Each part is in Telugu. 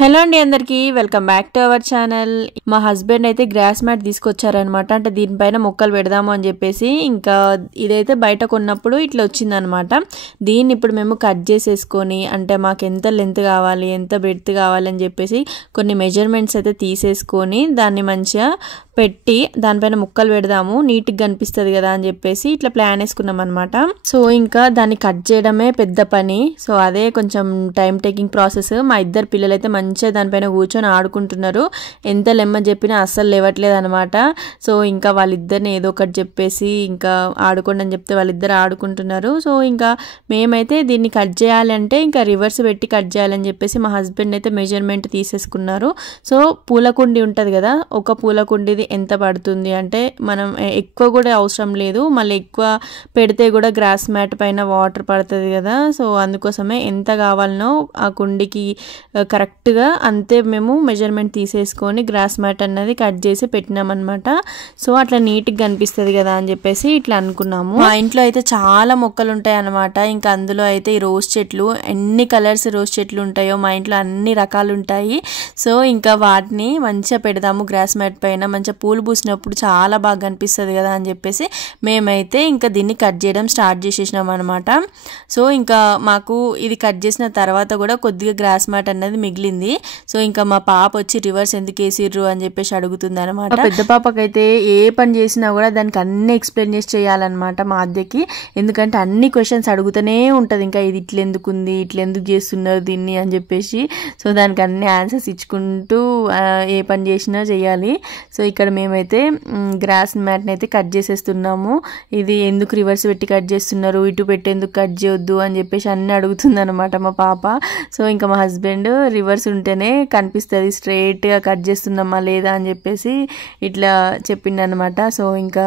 హలో అండి అందరికీ welcome back to our channel. మా హస్బెండ్ అయితే గ్రాస్ మ్యాట్ తీసుకొచ్చారనమాట. అంటే దీనిపైన మొక్కలు పెడదాము అని చెప్పేసి. ఇంకా ఇదైతే బయట కొన్నప్పుడు ఇట్లా వచ్చిందనమాట. దీన్ని ఇప్పుడు మేము కట్ చేసేసుకొని అంటే మాకు ఎంత లెంత్ కావాలి ఎంత బ్రెడ్త్ కావాలి అని చెప్పేసి కొన్ని మెజర్మెంట్స్ అయితే తీసేసుకొని దాన్ని మంచిగా పెట్టి దానిపైన ముక్కలు పెడదాము నీట్గా కనిపిస్తుంది కదా అని చెప్పేసి ఇట్లా ప్లాన్ వేసుకున్నాం అనమాట. సో ఇంకా దాన్ని కట్ చేయడమే పెద్ద పని. సో అదే కొంచెం టైం టేకింగ్ ప్రాసెస్. మా ఇద్దరు పిల్లలు అయితే మంచిగా దానిపైన కూర్చొని ఆడుకుంటున్నారు. ఎంత లెమ్మని చెప్పినా అస్సలు లేవట్లేదు అనమాట. సో ఇంకా వాళ్ళిద్దరిని ఏదో ఒకటి చెప్పేసి ఇంకా ఆడుకోండి అని చెప్తే వాళ్ళిద్దరు ఆడుకుంటున్నారు. సో ఇంకా మేమైతే దీన్ని కట్ చేయాలంటే ఇంకా రివర్స్ పెట్టి కట్ చేయాలని చెప్పేసి మా హస్బెండ్ అయితే మెజర్మెంట్ తీసేసుకున్నారు. సో పూలకుండి ఉంటుంది కదా, ఒక పూలకుండిది ఎంత పడుతుంది అంటే మనం ఎక్కువ కూడా అవసరం లేదు, మళ్ళీ ఎక్కువ పెడితే కూడా గ్రాస్ మ్యాట్ పైన వాటర్ పడుతుంది కదా. సో అందుకోసమే ఎంత కావాలనో ఆ కుండికి కరెక్ట్గా అంతే మేము మెజర్మెంట్ తీసేసుకొని గ్రాస్ మ్యాట్ అన్నది కట్ చేసి పెట్టినామన్నమాట. సో అట్లా నీట్గా కనిపిస్తుంది కదా అని చెప్పేసి ఇట్లా అనుకున్నాము. మా ఇంట్లో అయితే చాలా మొక్కలు ఉంటాయి అన్నమాట. ఇంకా అందులో అయితే ఈ రోజ్ చెట్లు, ఎన్ని కలర్స్ రోజ్ చెట్లు ఉంటాయో మా ఇంట్లో అన్ని రకాలు ఉంటాయి. సో ఇంకా వాటిని మంచిగా పెడదాము గ్రాస్ మ్యాట్ పైన, మంచిగా పూలు పూసినప్పుడు చాలా బాగా కనిపిస్తుంది కదా అని చెప్పేసి మేమైతే ఇంకా దీన్ని కట్ చేయడం స్టార్ట్ చేసేసినాం అనమాట. సో ఇంకా మాకు ఇది కట్ చేసిన తర్వాత కూడా కొద్దిగా గ్రాస్ మ్యాట్ అన్నది మిగిలింది. సో ఇంకా మా పాప వచ్చి రివర్స్ ఎందుకు వేసిర్రు అని చెప్పేసి అడుగుతుంది అనమాట. పెద్ద పాపకైతే ఏ పని చేసినా కూడా దానికి అన్ని ఎక్స్ప్లెయిన్ చేసి చేయాలన్నమాట మా అద్దెకి. ఎందుకంటే అన్ని క్వశ్చన్స్ అడుగుతూనే ఉంటుంది. ఇంకా ఇది ఇట్లా ఎందుకు ఉంది, ఇట్లా ఎందుకు చేస్తున్నారు దీన్ని అని చెప్పేసి. సో దానికి అన్ని ఆన్సర్స్ ఇచ్చుకుంటూ ఏ పని చేసినా చేయాలి. సో ఇక్కడ మేమైతే గ్రాస్ మ్యాట్ని అయితే కట్ చేసేస్తున్నాము. ఇది ఎందుకు రివర్స్ పెట్టి కట్ చేస్తున్నారు, ఇటు పెట్టి ఎందుకు కట్ చేయొద్దు అని చెప్పేసి అన్నీ అడుగుతుంది అనమాట మా పాప. సో ఇంకా మా హస్బెండ్ రివర్స్ ఉంటేనే కనిపిస్తుంది స్ట్రైట్గా కట్ చేస్తున్నామా లేదా అని చెప్పేసి ఇట్లా చెప్పిండు అనమాట. సో ఇంకా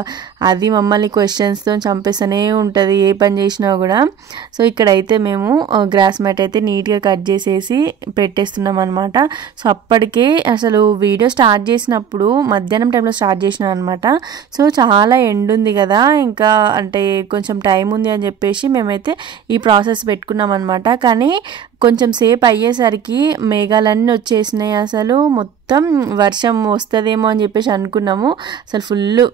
అది మమ్మల్ని క్వశ్చన్స్తో చంపేస్తూనే ఉంటుంది ఏ పని చేసినా కూడా. సో ఇక్కడైతే మేము గ్రాస్ మ్యాట్ అయితే నీట్గా కట్ చేసేసి పెట్టేస్తున్నాం అనమాట. సో అప్పటికే అసలు వీడియో స్టార్ట్ చేసినప్పుడు మధ్యాహ్నం టైంలో స్టార్ట్ చేసినాం అనమాట. సో చాలా ఎండ్ ఉంది కదా, ఇంకా అంటే కొంచెం టైం ఉంది అని చెప్పేసి మేమైతే ఈ ప్రాసెస్ పెట్టుకున్నాం అనమాట. కానీ కొంచెం సేపు అయ్యేసరికి మేఘాలన్నీ వచ్చేసినాయి. అసలు మొత్తం వర్షం వస్తుందేమో అని చెప్పేసి అనుకున్నాము. అసలు ఫుల్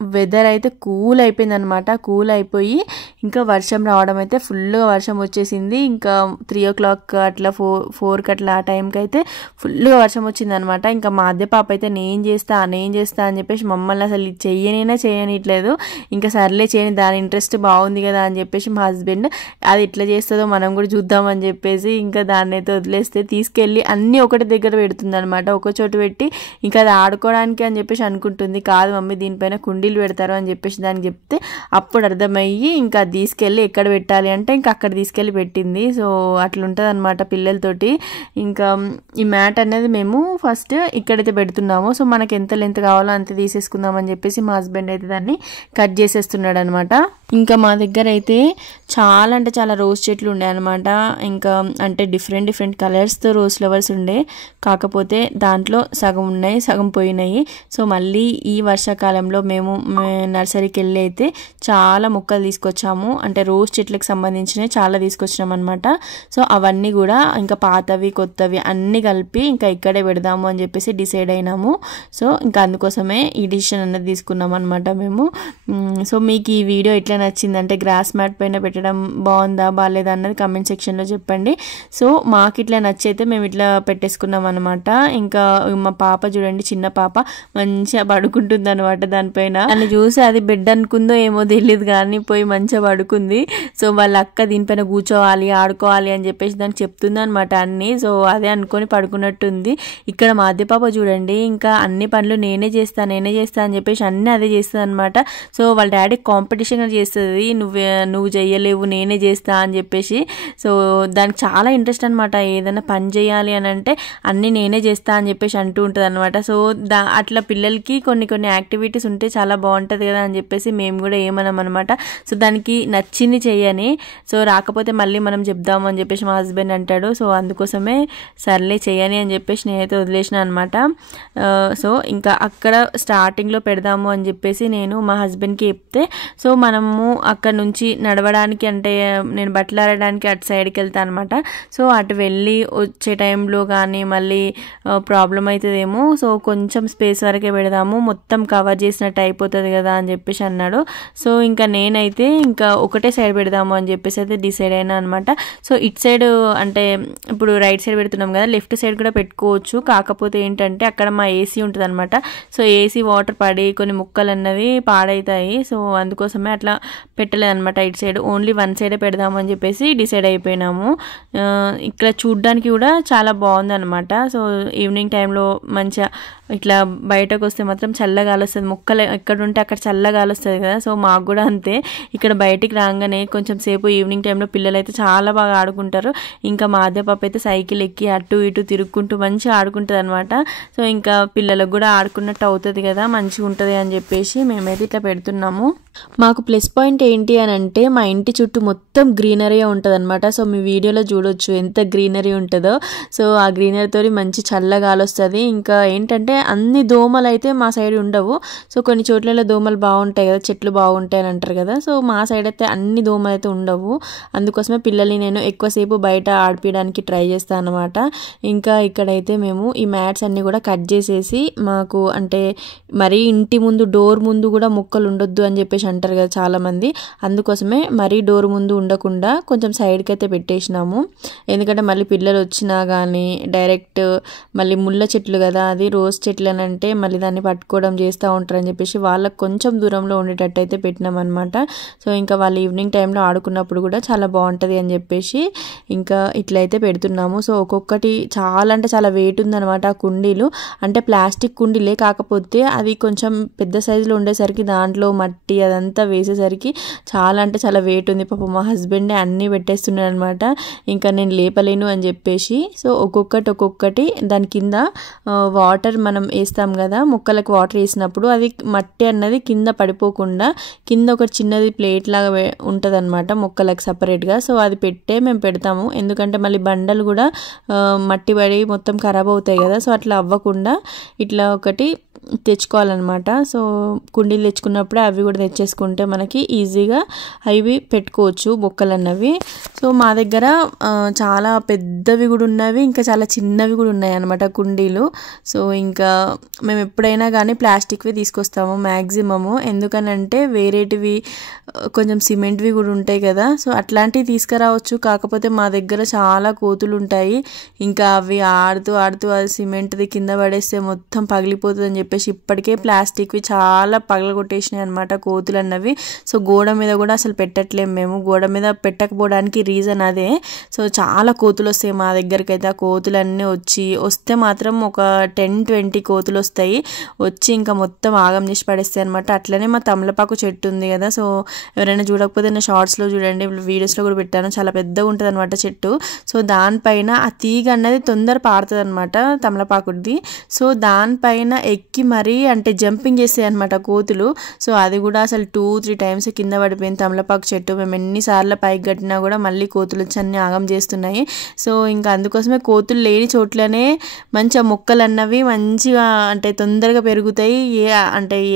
వెదర్ అయితే కూల్ అయిపోయింది అనమాట. కూల్ అయిపోయి ఇంకా వర్షం రావడం అయితే ఫుల్గా వర్షం వచ్చేసింది. ఇంకా 3 o'clock అట్లా 4 అట్లా ఆ టైంకి అయితే ఫుల్గా వర్షం వచ్చింది అనమాట. ఇంకా మా అద్దె పాప అయితే నేను చేస్తా అని చెప్పేసి మమ్మల్ని అసలు చేయనీయట్లేదు. ఇంకా సర్లే చేయని, దాని ఇంట్రెస్ట్ బాగుంది కదా అని చెప్పేసి మా హస్బెండ్ అది ఎట్లా చేస్తుందో మనం కూడా చూద్దామని చెప్పేసి ఇంకా దాన్ని అయితే వదిలేస్తే తీసుకెళ్ళి అన్నీ ఒకటి దగ్గర పెడుతుంది అనమాట. ఒక చోటు పెట్టి ఇంకా అది ఆడుకోవడానికి అని చెప్పేసి అనుకుంటుంది. కాదు మమ్మీ దీనిపైన కుండీలు పెడతారు అని చెప్పేసి దానికి చెప్తే అప్పుడు అర్థమయ్యి ఇంకా తీసుకెళ్ళి ఎక్కడ పెట్టాలి అంటే ఇంకా అక్కడ తీసుకెళ్ళి పెట్టింది. సో అట్లుంటుంది అనమాట పిల్లలతోటి. ఇంకా ఈ మ్యాట్ అనేది మేము ఫస్ట్ ఇక్కడైతే పెడుతున్నాము. సో మనకి ఎంత లెంత్ కావాలో అంత తీసేసుకుందాం అని చెప్పేసి మా హస్బెండ్ అయితే దాన్ని కట్ చేసేస్తున్నాడు అనమాట. ఇంకా మా దగ్గర అయితే చాలా అంటే చాలా రోజ్ చెట్లు ఉండే అనమాట. ఇంకా అంటే డిఫరెంట్ కలర్స్తో రోజ్ ఫ్లవర్స్ ఉండే. కాకపోతే దాంట్లో సగం ఉన్నాయి, సగం పోయినాయి. సో మళ్ళీ ఈ వర్షాకాలంలో మేము నర్సరీకి వెళ్ళి అయితే చాలా మొక్కలు తీసుకొచ్చాము. అంటే రోజ్ చెట్లకు సంబంధించినవి చాలా తీసుకొచ్చినాం అనమాట. సో అవన్నీ కూడా ఇంకా పాతవి కొత్తవి అన్నీ కలిపి ఇంకా ఇక్కడే పెడదాము అని చెప్పేసి డిసైడ్ అయినాము. సో ఇంకా అందుకోసమే ఈ డిసిషన్ అన్నది తీసుకున్నాం అనమాట మేము. సో మీకు ఈ వీడియో ఎట్లా నచ్చిందంటే గ్రాస్ మ్యాట్ పైన పెట్టడం బాగుందా బాగాలేదా అన్నది కమెంట్ సెక్షన్లో చెప్పండి. సో మాకు ఇట్లా నచ్చైతే మేము ఇట్లా పెట్టేసుకున్నాం అనమాట. ఇంకా మా పాప చూడండి, చిన్న పాప మంచిగా పడుకుంటుంది అనమాట దానిపైన. అని చూసి అది బెడ్ అనుకుందో ఏమో తెలియదు కానీ పోయి మంచిగా పడుకుంది. సో వాళ్ళ అక్క దీనిపైన కూర్చోవాలి ఆడుకోవాలి అని చెప్పేసి దానికి చెప్తుంది అనమాట అన్నీ. సో అదే అనుకొని పడుకున్నట్టుంది. ఇక్కడ మా అద్దె పాప చూడండి, ఇంకా అన్ని పనులు నేనే చేస్తా అని చెప్పేసి అన్నీ అదే చేస్తుంది అనమాట. సో వాళ్ళ డాడీ కాంపిటీషన్ చేస్తుంది, నువ్వు చెయ్యలేవు నేనే చేస్తా అని చెప్పేసి. సో దానికి చాలా ఇంట్రెస్ట్ అనమాట. ఏదైనా పని చేయాలి అని అంటే అన్నీ నేనే చేస్తా అని చెప్పేసి అంటూ ఉంటుంది అనమాట. సో అట్లా పిల్లలకి కొన్ని యాక్టివిటీస్ ఉంటే చాలా బాగుంటుంది కదా అని చెప్పేసి మేము కూడా ఏమన్నాం అనమాట. సో దానికి నచ్చింది చెయ్యని, సో రాకపోతే మళ్ళీ మనం చెప్దాము అని చెప్పేసి మా హస్బెండ్ అంటాడు. సో అందుకోసమే సర్లే చెయ్యని అని చెప్పేసి నేనైతే వదిలేసిన అనమాట. సో ఇంకా అక్కడ స్టార్టింగ్లో పెడదాము అని చెప్పేసి నేను మా హస్బెండ్కి చెప్తే, సో మనము అక్కడ నుంచి నడవడానికి అంటే నేను బట్టలు ఆరడానికి అటు సైడ్కి వెళ్తాను అనమాట. సో అటు వెళ్ళి వచ్చే టైంలో కానీ మళ్ళీ ప్రాబ్లం అవుతుందేమో, సో కొంచెం స్పేస్ వరకే పెడదాము, మొత్తం కవర్ చేసినట్టు అయిపోతుంది కదా అని చెప్పేసి అన్నాడు. సో ఇంకా నేనైతే ఇంకా ఒకటే సైడ్ పెడదాము అని చెప్పేసి అయితే డిసైడ్ అయినా అనమాట. సో ఇటు సైడ్ అంటే ఇప్పుడు రైట్ సైడ్ పెడుతున్నాం కదా, లెఫ్ట్ సైడ్ కూడా పెట్టుకోవచ్చు. కాకపోతే ఏంటంటే అక్కడ మా ఏసీ ఉంటుంది అనమాట. సో ఏసీ వాటర్ పడి కొన్ని ముక్కలు అన్నవి పాడవుతాయి. సో అందుకోసమే అట్లా పెట్టలేదు అనమాట. ఇటు సైడ్ ఓన్లీ వన్ సైడే పెడదాము అని చెప్పేసి డిసైడ్ అయిపోయినాము. ఇక్కడ చూడ్డానికి కూడా చాలా బాగుంది అనమాట. సో ఈవినింగ్ టైంలో మంచిగా ఇట్లా బయటకు వస్తే మాత్రం చల్లగాలి వస్తుంది. ముక్కలు ఎక్కడ ఉంటే అక్కడ చల్లగాలి వస్తుంది కదా. సో మాకు కూడా అంతే, ఇక్కడ బయటికి రాగానే కొంచెం సేపు ఈవినింగ్ టైంలో పిల్లలు అయితే చాలా బాగా ఆడుకుంటారు. ఇంకా మా అద్దె పాప అయితే సైకిల్ ఎక్కి అటు ఇటు తిరుక్కుంటూ మంచిగా ఆడుకుంటుంది అనమాట. సో ఇంకా పిల్లలకు కూడా ఆడుకున్నట్టు అవుతుంది కదా, మంచిగా ఉంటుంది అని చెప్పేసి మేమైతే ఇట్లా పెడుతున్నాము. మాకు ప్లస్ పాయింట్ ఏంటి అని అంటే మా ఇంటి చుట్టూ మొత్తం గ్రీనరీ ఉంటుంది అనమాట. సో మీ వీడియోలో చూడొచ్చు ఎంత గ్రీనరీ ఉంటుందో. సో ఆ గ్రీనరీతో మంచి చల్లగాలి వస్తుంది. ఇంకా ఏంటంటే అన్ని దోమలు అయితే మా సైడ్ ఉండవు. సో కొన్ని చోట్లలో దోమలు బాగుంటాయి కదా, చెట్లు బాగుంటాయి అని అంటారు కదా. సో మా సైడ్ అయితే అన్ని దోమలు అయితే ఉండవు. అందుకోసమే పిల్లల్ని నేను ఎక్కువసేపు బయట ఆడిపించడానికి ట్రై చేస్తాను అనమాట. ఇంకా ఇక్కడైతే మేము ఈ మ్యాట్స్ అన్నీ కూడా కట్ చేసేసి, మాకు అంటే మరీ ఇంటి ముందు డోర్ ముందు కూడా మొక్కలు ఉండొద్దు అని చెప్పేసి అంటారు కదా చాలామంది, అందుకోసమే మరీ డోర్ ముందు ఉండకుండా కొంచెం సైడ్కి అయితే పెట్టేసినాము. ఎందుకంటే మళ్ళీ పిల్లలు వచ్చినా కానీ డైరెక్ట్ మళ్ళీ ముళ్ళ చెట్లు కదా, అది రోజ్ చెట్లు అని అంటే మళ్ళీ దాన్ని పట్టుకోవడం చేస్తూ ఉంటారని చెప్పేసి వాళ్ళకి కొంచెం దూరంలో ఉండేటట్టు అయితే పెట్టినాం అనమాట. సో ఇంకా వాళ్ళు ఈవినింగ్ టైంలో ఆడుకున్నప్పుడు కూడా చాలా బాగుంటుంది అని చెప్పేసి ఇంకా ఇట్లయితే పెడుతున్నాము. సో ఒక్కొక్కటి చాలా అంటే చాలా వెయిట్ ఉందనమాట. ఆ కుండీలు అంటే ప్లాస్టిక్ కుండీలే, కాకపోతే అది కొంచెం పెద్ద సైజులో ఉండేసరికి దాంట్లో మట్టి అదంతా వేసేసరికి చాలా అంటే చాలా వెయిట్ ఉంది. పాపం మా హస్బెండే అన్నీ పెట్టేస్తున్నాడు అనమాట. ఇంకా నేను లేపలేను అని చెప్పేసి సో ఒక్కొక్కటి దాని కింద వాటర్ మనం వేస్తాం కదా, మొక్కలకు వాటర్ వేసినప్పుడు అది మట్టి అన్నది కింద పడిపోకుండా కింద ఒక చిన్నది ప్లేట్ లాగా ఉంటుంది అనమాట మొక్కలకు సపరేట్గా. సో అది పెట్టే మేము పెడతాము. ఎందుకంటే మళ్ళీ బండలు కూడా మట్టి పడి మొత్తం ఖరాబ్ అవుతాయి కదా. సో అట్లా అవ్వకుండా ఇట్లా ఒకటి తెచ్చుకోవాలన్నమాట. సో కుండీలు తెచ్చుకున్నప్పుడే అవి కూడా తెచ్చేసుకుంటే మనకి ఈజీగా అవి పెట్టుకోవచ్చు మొక్కలు అన్నవి. సో మా దగ్గర చాలా పెద్దవి కూడా ఉన్నవి, ఇంకా చాలా చిన్నవి కూడా ఉన్నాయి అన్నమాట కుండీలు. సో ఇంకా మేము ఎప్పుడైనా కానీ ప్లాస్టిక్వి తీసుకొస్తాము మ్యాక్సిమము. ఎందుకనంటే వేరేటివి కొంచెం సిమెంట్వి కూడా ఉంటాయి కదా, సో అట్లాంటివి తీసుకురావచ్చు. కాకపోతే మా దగ్గర చాలా కోతులు ఉంటాయి. ఇంకా అవి ఆడుతూ అది సిమెంట్ది కింద పడేస్తే మొత్తం పగిలిపోతుంది అని చెప్పేసి ఇప్పటికే ప్లాస్టిక్వి చాలా పగలగొట్టేసినాయి అనమాట కోతులు అన్నవి. సో గోడ మీద కూడా అసలు పెట్టట్లేము మేము. గోడ మీద పెట్టకపోవడానికి రీజన్ అదే. సో చాలా కోతులు వస్తాయి మా దగ్గరికి అయితే. ఆ కోతులన్నీ వస్తే మాత్రం ఒక 10-20 కోతులు వస్తాయి. వచ్చి ఇంకా మొత్తం ఆగం చేసి పడేస్తాయి అనమాట. అట్లనే మా తమలపాకు చెట్టు ఉంది కదా, సో ఎవరైనా చూడకపోతే నా షార్ట్స్లో చూడండి, వీడియోస్లో కూడా పెట్టాను. చాలా పెద్దగా ఉంటుంది అనమాట చెట్టు. సో దానిపైన ఆ తీగ అన్నది తొందర పారుతుంది అనమాట తమలపాకుది. సో దానిపైన ఎక్కి మరీ అంటే జంపింగ్ చేస్తాయి అనమాట కోతులు. సో అది కూడా అసలు 2-3 టైమ్స్ కింద పడిపోయింది తమలపాకు చెట్టు. మేము ఎన్నిసార్లు పైకి కట్టినా కూడా మళ్ళీ కోతులు వచ్చి అన్ని ఆగం చేస్తున్నాయి. సో ఇంకా అందుకోసమే కోతులు లేని చోట్లనే మంచిగా మొక్కలు అన్నవి మంచిగా అంటే తొందరగా పెరుగుతాయి,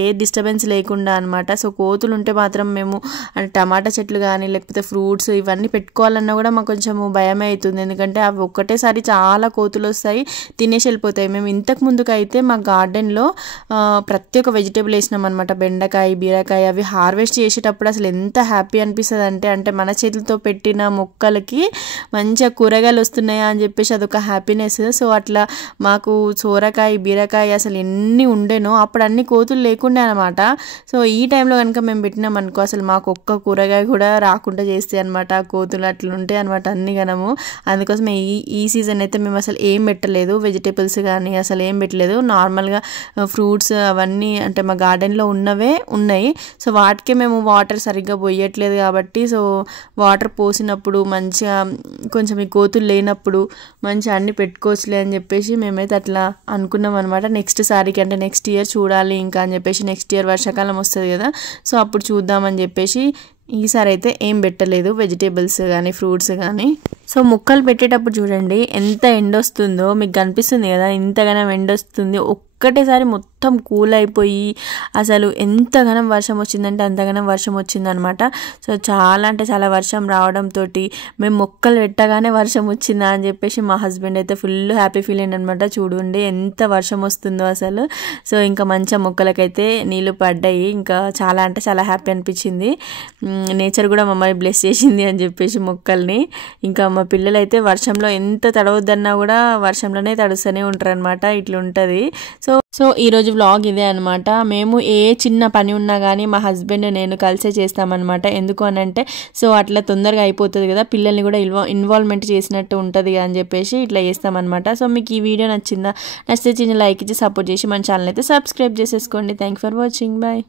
ఏ డిస్టర్బెన్స్ లేకుండా అనమాట. సో కోతులు ఉంటే మాత్రం మేము అంటే టమాటా చెట్లు కానీ లేకపోతే ఫ్రూట్స్ ఇవన్నీ పెట్టుకోవాలన్నా కూడా మాకు కొంచెం భయమే అవుతుంది. ఎందుకంటే అవి ఒక్కటేసారి చాలా కోతులు వస్తాయి, తినేసి వెళ్ళిపోతాయి. మేము ఇంతకు ముందుకైతే మా గార్డెన్లో ప్రతి ఒక్క వెజిటేబుల్ వేసినాం అనమాట. బెండకాయ, బీరకాయ అవి హార్వెస్ట్ చేసేటప్పుడు అసలు ఎంత హ్యాపీ అనిపిస్తుంది అంటే మన చేతులతో పెట్టిన మొక్కలకి మంచిగా కూరగాయలు వస్తున్నాయా అని చెప్పేసి అదొక హ్యాపీనెస్. సో అట్లా మాకు సోరకాయ, బీరకాయ అసలు ఎన్ని ఉండేనో అప్పుడు అన్ని కోతులు లేకుండే అనమాట. సో ఈ టైంలో కనుక మేము పెట్టినాం అనుకో అసలు మాకు ఒక్క కూరగాయ కూడా రాకుండా చేస్తాయి అనమాట. కోతులు అట్లా ఉంటాయి అనమాట అన్ని గనము. అందుకోసం ఈ సీజన్ అయితే మేము అసలు ఏం పెట్టలేదు, వెజిటేబుల్స్ కానీ అసలు ఏం పెట్టలేదు. నార్మల్గా ఫ్రూట్స్ అవన్నీ అంటే మా గార్డెన్లో ఉన్నవే ఉన్నాయి. సో వాటికే మేము వాటర్ సరిగ్గా పోయట్లేదు కాబట్టి సో వాటర్ పోసినప్పుడు మంచిగా కొంచెం ఈ కోతులు లేనప్పుడు మంచిగా అన్ని పెట్టుకోవచ్చులే అని చెప్పేసి మేమైతే అట్లా అనుకున్నాం అనమాట. నెక్స్ట్ సారికి అంటే నెక్స్ట్ ఇయర్ చూడాలి ఇంకా అని చెప్పేసి నెక్స్ట్ ఇయర్ వర్షాకాలం వస్తుంది కదా, సో అప్పుడు చూద్దామని చెప్పేసి ఈసారి అయితే ఏం పెట్టలేదు, వెజిటేబుల్స్ కానీ ఫ్రూట్స్ కానీ. సో ముక్కలు పెట్టేటప్పుడు చూడండి ఎంత ఎండ వస్తుందో, మీకు కనిపిస్తుంది కదా ఇంతగానం ఎండ వస్తుంది. ఒక్కటేసారి మొత్తం కూల్ అయిపోయి అసలు ఎంతగానం వర్షం వచ్చిందంటే అంతగానం వర్షం వచ్చిందనమాట. సో చాలా అంటే చాలా వర్షం రావడంతో మేము మొక్కలు పెట్టగానే వర్షం వచ్చిందా అని చెప్పేసి మా హస్బెండ్ అయితే ఫుల్ హ్యాపీ ఫీల్ అయింది అనమాట. చూడండి ఎంత వర్షం వస్తుందో అసలు. సో ఇంకా మంచిగా మొక్కలకైతే నీళ్ళు పడ్డాయి, ఇంకా చాలా అంటే చాలా హ్యాపీ అనిపించింది. నేచర్ కూడా మమ్మల్ని బ్లెస్ చేసింది అని చెప్పేసి మొక్కల్ని. ఇంకా మా పిల్లలు అయితే వర్షంలో ఎంత తడవద్దన్నా కూడా వర్షంలోనే తడుస్తూనే ఉంటారు అనమాట, ఇట్లా ఉంటుంది. సో ఈరోజు వ్లాగ్ ఇదే అనమాట. మేము ఏ చిన్న పని ఉన్నా కానీ మా హస్బెండ్ నేను కలిసే చేస్తామన్నమాట. ఎందుకు అనంటే సో అట్లా తొందరగా అయిపోతుంది కదా, పిల్లల్ని కూడా ఇన్వాల్వ్మెంట్ చేసినట్టు ఉంటుంది అని చెప్పేసి ఇట్లా చేస్తామన్నమాట. సో మీకు ఈ వీడియో నచ్చితే చిన్న లైక్ ఇచ్చి సపోర్ట్ చేసి మన ఛానల్ అయితే సబ్స్క్రైబ్ చేసేసుకోండి. Thank for watching. బాయ్.